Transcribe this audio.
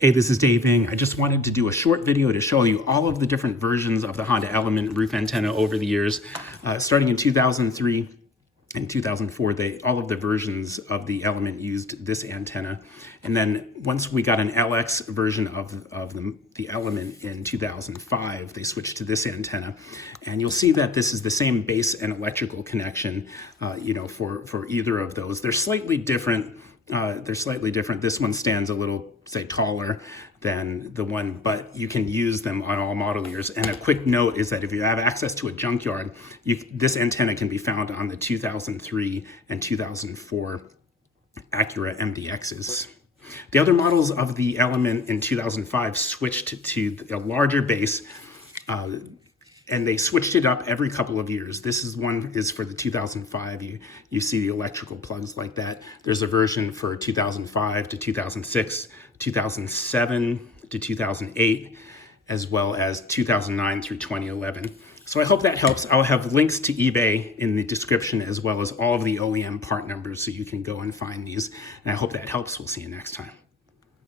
Hey, this is Dave Ing. I just wanted to do a short video to show you all of the different versions of the Honda Element roof antenna over the years. Starting in 2003 and 2004, all of the versions of the Element used this antenna. And then once we got an LX version of the Element in 2005, they switched to this antenna. And you'll see that this is the same base and electrical connection, for either of those. They're slightly different. This one stands a little, say, taller than the one, but you can use them on all model years. And a quick note is that if you have access to a junkyard, this antenna can be found on the 2003 and 2004 Acura MDXs. The other models of the Element in 2005 switched to a larger base, and they switched it up every couple of years. This one is for the 2005. You see the electrical plugs like that. There's a version for 2005 to 2006, 2007 to 2008, as well as 2009 through 2011. So I hope that helps. I'll have links to eBay in the description, as well as all of the OEM part numbers, so you can go and find these. And I hope that helps. We'll see you next time.